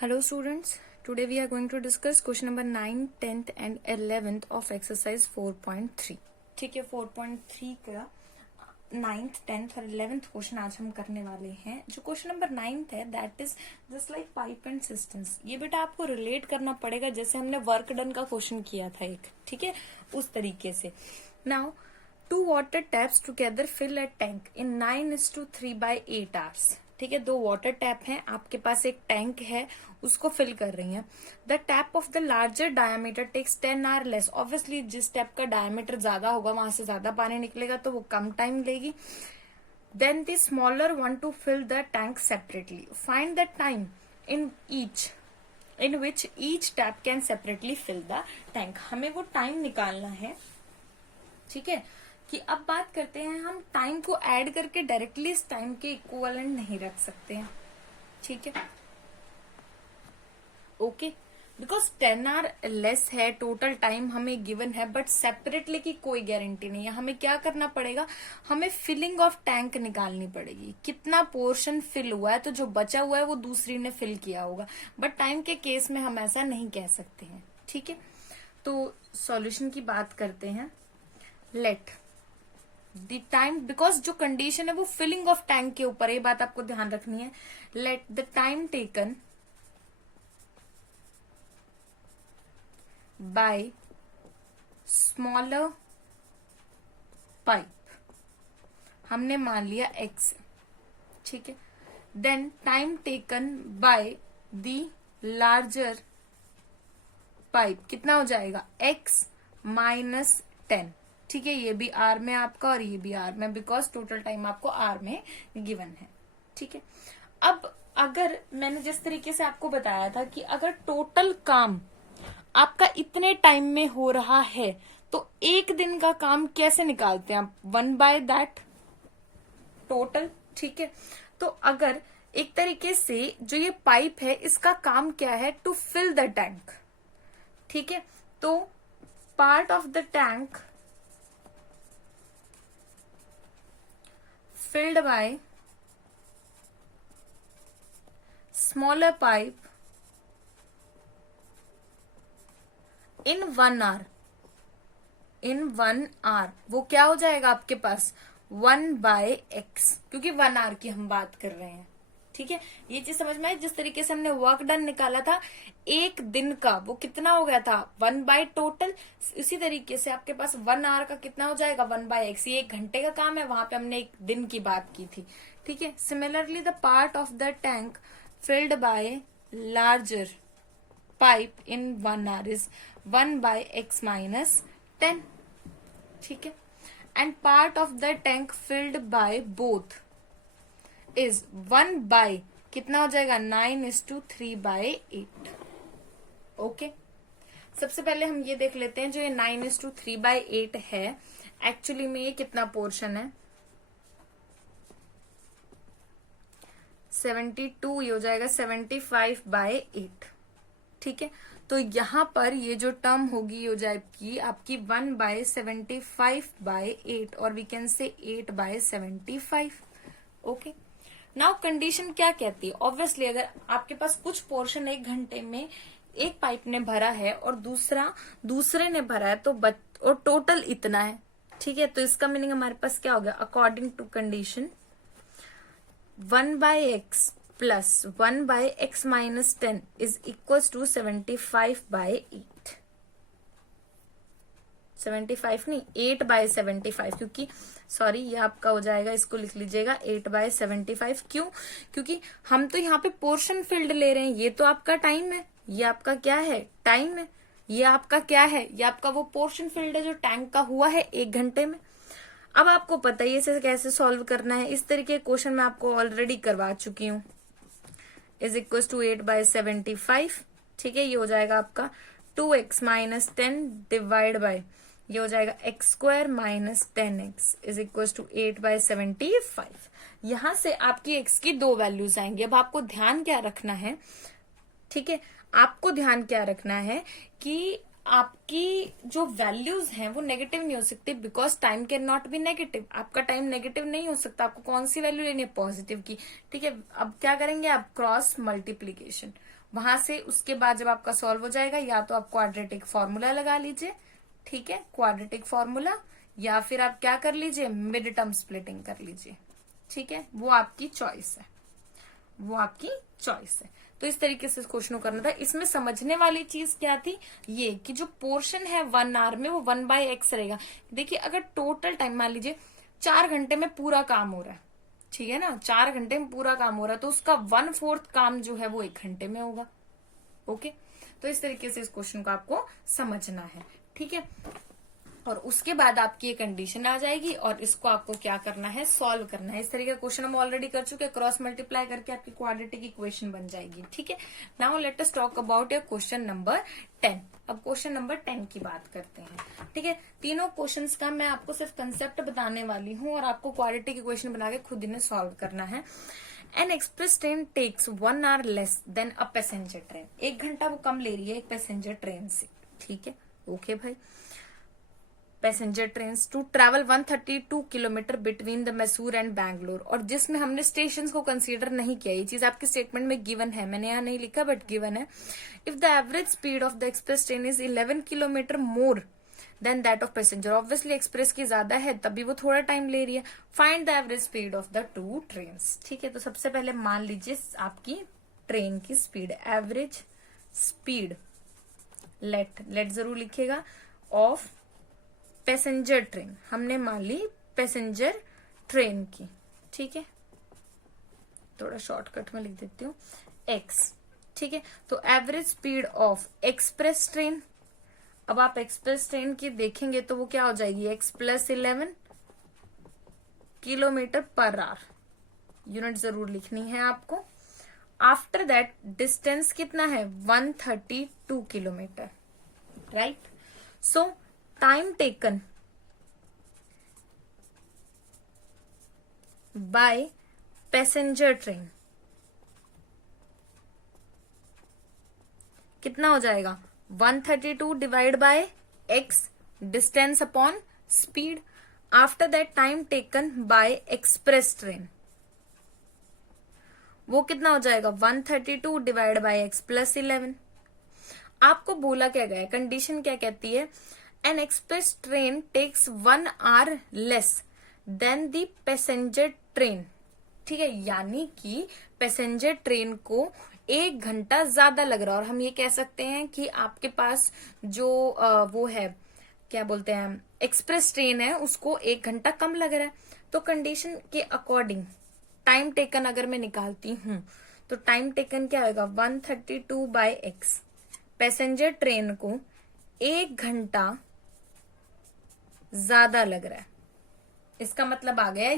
Hello students, today we are going to discuss question number 9, 10th and 11th of exercise 4.3. ठीक है, 4.3 का 9th, 10th और 11th question आज हम करने वाले हैं. जो क्वेश्चन नंबर 9th है that is just like pipe and systems. ये बेटा आपको रिलेट करना पड़ेगा जैसे हमने वर्क डन का क्वेश्चन किया था एक, ठीक है, उस तरीके से. Now 2 water taps together fill a tank in 9:3/8 hours. ठीक है, 2 वाटर टैप हैं, आपके पास एक टैंक है, उसको फिल कर रही हैं. The tap of the larger diameter takes 10 hours less. Obviously जिस टैप का डायमीटर ज्यादा होगा वहां से ज्यादा पानी निकलेगा तो वो कम टाइम लेगी. Then the smaller one to fill the tank separately. Find the time in which each tap can separately fill the tank. हमें वो टाइम निकालना है. ठीक है, कि अब बात करते हैं, हम टाइम को ऐड करके डायरेक्टली इस टाइम के इक्विवेलेंट नहीं रख सकते हैं. ठीक है, ओके, बिकॉज 10 hours लेस है, टोटल टाइम हमें गिवन है, बट सेपरेटली की कोई गारंटी नहीं है. हमें क्या करना पड़ेगा, हमें फिलिंग ऑफ टैंक निकालनी पड़ेगी. कितना पोर्शन फिल हुआ है, तो जो बचा हुआ है वो दूसरी ने फिल किया होगा, बट टाइम के केस में हम ऐसा नहीं कह सकते हैं. ठीक है, तो सॉल्यूशन की बात करते हैं. लेट द टाइम, बिकॉज जो कंडीशन है वो फिलिंग ऑफ टैंक के ऊपर है, ये बात आपको ध्यान रखनी है. Let the time taken by smaller pipe, हमने मान लिया x. ठीक है, then time taken by the larger pipe कितना हो जाएगा, x माइनस 10. ठीक है, ये भी आर में आपका और ये भी आर में, बिकॉज टोटल टाइम आपको आर में गिवन है. ठीक है, अब अगर मैंने जिस तरीके से आपको बताया था कि अगर टोटल काम आपका इतने टाइम में हो रहा है तो एक दिन का काम कैसे निकालते हैं आप, 1/that टोटल. ठीक है, तो अगर एक तरीके से जो ये पाइप है इसका काम क्या है, टू फिल द टैंक. ठीक है, तो part of the tank filled by smaller pipe in 1 hour. in 1 hour वो क्या हो जाएगा आपके पास, 1/x, क्योंकि 1 hour की हम बात कर रहे हैं. ठीक है, ये चीज समझ में आई. जिस तरीके से हमने वर्क डन निकाला था एक दिन का, वो कितना हो गया था, 1 टोटल. इसी तरीके से आपके पास 1 hour का कितना हो जाएगा, 1/x. ये 1 घंटे का काम है, वहां पे हमने एक दिन की बात की थी. ठीक है, similarly the part of the tank filled by larger pipe in 1 hour is 1/x minus 10. ठीक है, and part of the tank filled by both is 1 कितना हो जाएगा, 9:3/8. ओके, सबसे पहले हम ये देख लेते हैं, जो ये 9:3/8 है एक्चुअली में ये कितना पोर्शन है, 72. ये हो जाएगा 75/8. ठीक है, तो यहां पर ये जो टर्म होगी ये हो जाएगी आपकी 1/75/8 और we can say 8/75. Okay, now condition क्या कहती है, ऑब्वियसली अगर आपके पास कुछ पोर्शन 1 घंटे में एक पाइप ने भरा है और दूसरे ने भरा है तो और टोटल इतना है. ठीक है, तो इसका मीनिंग हमारे पास क्या हो गया, according to condition 1/x plus 1/x minus 10 is equal to 75/8. 75 नहीं, 8/75, क्योंकि सॉरी ये आपका हो जाएगा, इसको लिख लीजिएगा 8/75. क्यों, क्योंकि हम तो यहाँ पे पोर्शन फील्ड ले रहे हैं, ये तो आपका टाइम है, ये आपका क्या है, टाइम है. ये आपका क्या है, ये आपका वो पोर्शन फील्ड है जो टैंक का हुआ है 1 घंटे में. अब आपको पता है इसे कैसे सॉल्व करना है. इस तरीके के क्वेश्चन मैं आपको ऑलरेडी करवा चुकी हूँ. Is equal to 8/75. ठीक है, ये हो जाएगा आपका 2x माइनस 10 डिवाइड बाय, ये हो जाएगा x² minus 10x is equal to 8/75. यहां से आपकी x की 2 वैल्यूज आएंगी. अब आपको ध्यान क्या रखना है, ठीक है, आपको ध्यान क्या रखना है कि आपकी जो वैल्यूज हैं वो नेगेटिव नहीं हो सकती, because time can not be negative. आपका टाइम नेगेटिव नहीं हो सकता. आपको कौन सी वैल्यू लेनी है, पॉजिटिव की. ठीक है, अब क्या करेंगे आप, क्रॉस मल्टीप्लीकेशन. वहां से उसके बाद जब आपका सॉल्व हो जाएगा, या तो आप क्वाड्रेटिक फॉर्मूला लगा लीजिए, ठीक है, क्वाड्रेटिक फॉर्मूला, या फिर आप क्या कर लीजिए, मिड टर्म स्प्लिटिंग कर लीजिए, ठीक है, वो आपकी चॉइस है, वो आपकी चॉइस है। तो इस तरीके से इस क्वेश्चन को करना था। इसमें समझने वाली चीज क्या थी, ये कि जो पोर्शन है 1 आवर में वो 1/x रहेगा। देखिए अगर टोटल टाइम मान लीजिए 4 घंटे में पूरा काम हो रहा है, ठीक है ना, 4 घंटे में पूरा काम हो रहा है, तो उसका 1/4 काम जो है वो 1 घंटे में होगा। ओके, तो इस तरीके से इस क्वेश्चन को आपको समझना है, ठीक है। और उसके बाद आपकी ये कंडीशन आ जाएगी और इसको आपको क्या करना है, सॉल्व करना है। इस तरीके का क्वेश्चन हम ऑलरेडी कर चुके हैं, क्रॉस मल्टीप्लाई करके आपकी क्वाड्रेटिक इक्वेशन बन जाएगी, ठीक है। Now let us talk about your question number 10। अब क्वेश्चन नंबर 10 की बात करते हैं, ठीक है। तीनों क्वेश्चंस का मैं आपको सिर्फ कंसेप्ट बताने वाली हूँ और आपको क्वाड्रेटिक इक्वेशन बना के खुद इन्हें सॉल्व करना है। An express train takes 1 hour less than a passenger train. 1 घंटा वो कम ले रही है एक पैसेंजर ट्रेन से, ठीक है, ओके भाई। Passenger train to travel 132 kilometre between the Mysore and Bangalore, और जिसमें हमने स्टेशन को कंसीडर नहीं किया, ये चीज आपके स्टेटमेंट में गिवन है, मैंने यहाँ नहीं लिखा बट गिवन है। If the average speed of the express train is 11 kilometre more than that of passenger, obviously express की ज्यादा है तभी वो थोड़ा टाइम ले रही है। Find the average speed of the two train, ठीक है। तो सबसे पहले मान लीजिए आपकी ट्रेन की स्पीड, एवरेज स्पीड, लेट जरूर लिखेगा, ऑफ पैसेंजर ट्रेन, हमने मान ली पैसेंजर ट्रेन की, ठीक है, थोड़ा शॉर्टकट में लिख देती हूँ, x, ठीक है। तो average speed of express train, अब आप एक्सप्रेस ट्रेन की देखेंगे तो वो क्या हो जाएगी, x + 11 kilometre per hour, unit जरूर लिखनी है आपको। आफ्टर दैट डिस्टेंस कितना है, 132 kilometre, right. So time taken by passenger train कितना हो जाएगा, 132 divide by x, distance upon speed. After that time taken bye express train, वो कितना हो जाएगा, 132 डिवाइड बाय x + 11। आपको बोला क्या गया है, कंडीशन क्या कहती है, an express train takes 1 hour less than the passenger train, ठीक है, यानी कि पैसेंजर ट्रेन को 1 घंटा ज्यादा लग रहा है। और हम ये कह सकते हैं कि आपके पास जो वो है, क्या बोलते हैं, एक्सप्रेस ट्रेन है, उसको 1 घंटा कम लग रहा है। तो कंडीशन के अकॉर्डिंग टाइम टेकन अगर मैं निकालती हूं तो टाइम टेकन क्या होगा, 132 बाय x, पैसेंजर ट्रेन को 1 घंटा ज्यादा लग रहा है, इसका मतलब आ गया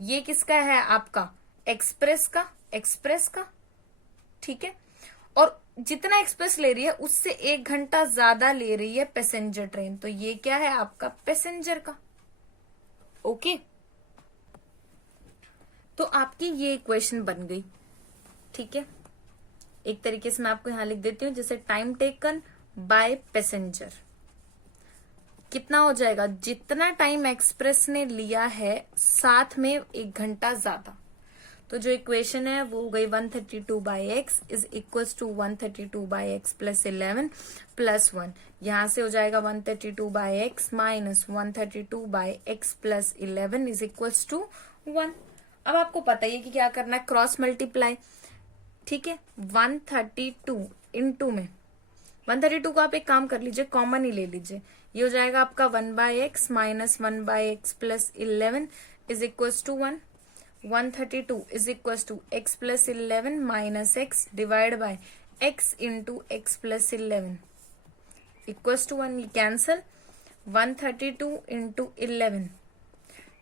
ये किसका है, आपका एक्सप्रेस का, ठीक है। और जितना एक्सप्रेस ले रही है उससे 1 घंटा ज्यादा ले रही है पैसेंजर ट्रेन, तो ये क्या है आपका पैसेंजर का, ओके। तो आपकी ये इक्वेशन बन गई, ठीक है। एक तरीके से मैं आपको यहां लिख देती हूँ, जैसे टाइम टेकन बाय पैसेंजर कितना हो जाएगा, जितना टाइम एक्सप्रेस ने लिया है साथ में 1 घंटा ज्यादा। तो जो इक्वेशन है वो हो गई 132 by x is equals to 132 by x + 11 + 1। यहां से हो जाएगा 132 by x minus 132 by x + 11 is equals to 1। अब आपको पता ही है कि क्या करना है, क्रॉस मल्टीप्लाई, ठीक है। 132 इंटू में 132 को आप एक काम कर लीजिए, कॉमन ही ले लीजिए, ये हो जाएगा आपका 1/x minus 1/x + 11 is equals to 1। 132 is equals to x + 11 minus x divide by x into x + 11 equals to 1। ये cancel, 132 into 11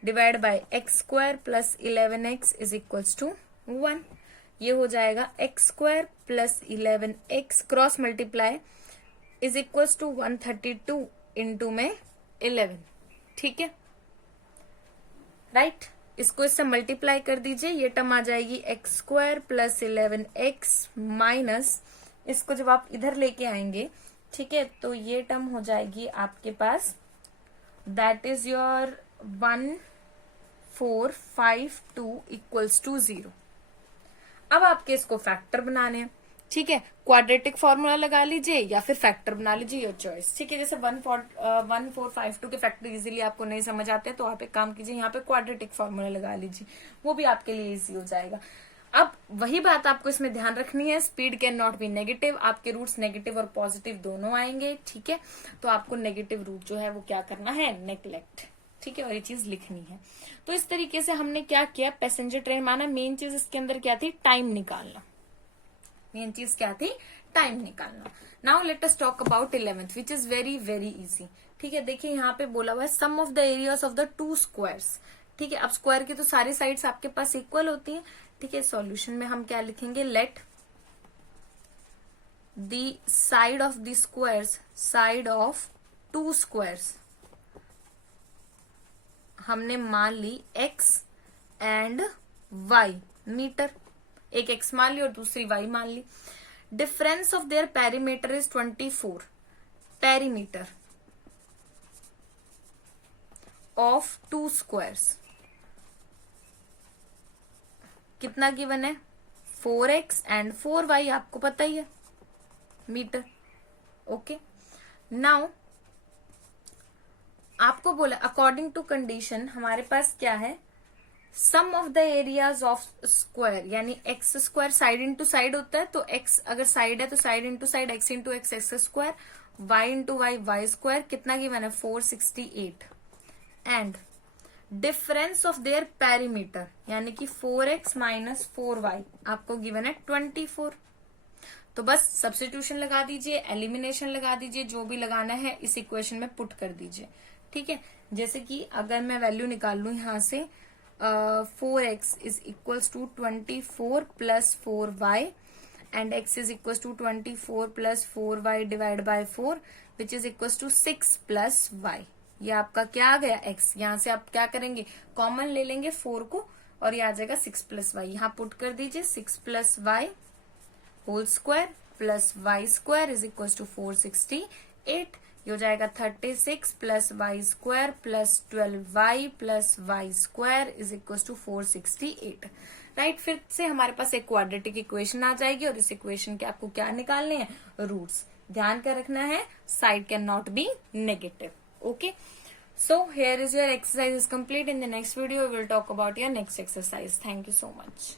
divide by x² + 11x is equals to 1। ये हो जाएगा x² + 11x cross multiply is equals to 132 into में 11, ठीक है, right. इसको इससे multiply कर दीजिए, ये टर्म आ जाएगी x² + 11x माइनस, इसको जब आप इधर लेके आएंगे, ठीक है, तो ये टर्म हो जाएगी आपके पास, that is your 1452 equals to 0। अब आपके इसको फैक्टर बनाने हैं, ठीक है, क्वाड्रेटिक फॉर्मूला लगा लीजिए या फिर फैक्टर बना लीजिए, योर चॉइस। ठीक है, जैसे 1452 के फैक्टर इजीली आपको नहीं समझ आते तो आप एक काम कीजिए, यहाँ पे क्वाड्रेटिक फॉर्मूला लगा लीजिए, वो भी आपके लिए इजी हो जाएगा। अब वही बात आपको इसमें ध्यान रखनी है, speed can not be negative, आपके रूट्स नेगेटिव और पॉजिटिव दोनों आएंगे। ठीक है, तो आपको नेगेटिव रूट जो है वो क्या करना है, नेग्लेक्ट। ठीक है, और ये चीज लिखनी है। तो इस तरीके से हमने क्या किया, पैसेंजर ट्रेन माना, मेन चीज इसके अंदर क्या थी, टाइम निकालना। मेन चीज क्या थी, टाइम निकालना। Now let us talk about 11th which is very very easy. ठीक है, देखिए यहाँ पे बोला हुआ है sum of the areas of the 2 squares. ठीक है, अब स्क्वायर की तो सारी साइड्स आपके पास इक्वल होती है। ठीक है, सॉल्यूशन में हम क्या लिखेंगे, let the side of the squares, side of 2 squares, हमने मान ली x एंड y मीटर, एक x मान ली और दूसरी y मान ली। Difference of their perimeter is 24, perimeter of 2 squares कितना गिवन है, 4x एंड 4y, आपको पता ही है मीटर। ओके, नाउ आपको बोला अकॉर्डिंग टू कंडीशन हमारे पास क्या है, sum of the areas of square, यानी x square side into side होता है, तो एक्स अगर साइड है तो side into side, x into x x square, y into y y square, कितना गिवन है 468, and difference of their perimeter यानी कि 4x माइनस 4y आपको गिवन है 24। तो बस सब्स्टिट्यूशन लगा दीजिए, एलिमिनेशन लगा दीजिए, जो भी लगाना है इस इक्वेशन में पुट कर दीजिए। ठीक है, जैसे कि अगर मैं वैल्यू निकाल लू यहां से 4x is equals to 24 plus 4y and x is equals to 24 plus 4y divide by 4 which is equals to 6 plus y। ये आपका क्या आ गया, x। यहां से आप क्या करेंगे, कॉमन ले लेंगे 4 को और ये आ जाएगा 6 प्लस वाई, यहां पुट कर दीजिए 6 plus Y whole square plus Y square is equal to 468। ये हो जाएगा 36 plus Y square plus 12y plus Y square is equal to 468। Right, फिर से हमारे पास एक क्वाड्रेटिक इक्वेशन आ जाएगी और इस इक्वेशन के आपको क्या निकालने हैं, रूट्स। ध्यान कर रखना है, side can not be negative. Okay, so here is your exercise is complete. In the next video we will talk about your next exercise. Thank you so much.